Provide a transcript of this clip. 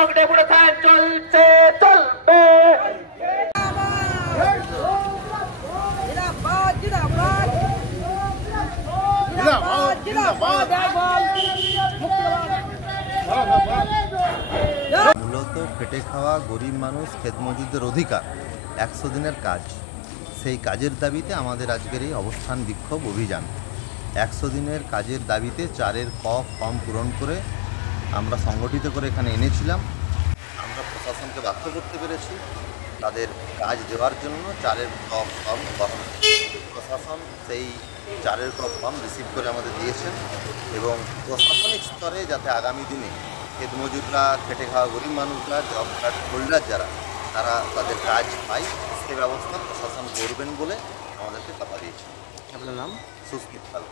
এবং ডেপুটেশন চলছে চলবে। মূলত খেটে খাওয়া গরিব মানুষ ক্ষেতমজুরদের অধিকার 100 দিনের কাজ, সেই কাজের দাবিতে আমাদের আজকের এই অবস্থান বিক্ষোভ অভিযান। 100 দিনের কাজের দাবিতে 4-এর ক ফর্ম পূরণ করে আমরা সংগঠিত করে এখানে এনেছিলাম। আমরা প্রশাসনকে বাধ্য করতে পেরেছি তাদের কাজ দেওয়ার জন্য 4-এর ক ফর্ম গঠন। প্রশাসন সেই 4-এর ক ফর্ম রিসিভ করে আমাদের দিয়েছেন এবং প্রশাসনিক স্তরে যাতে আগামী দিনে ক্ষেতমজুররা, খেটে খাওয়া গরিব মানুষরা, জব কার্ড হোল্ডার যারা, তারা তাদের কাজ পায় সে ব্যবস্থা প্রশাসন করবেন বলে আমাদেরকে কথা দিয়েছেন। আপনার নাম? সুস্মিত পাল।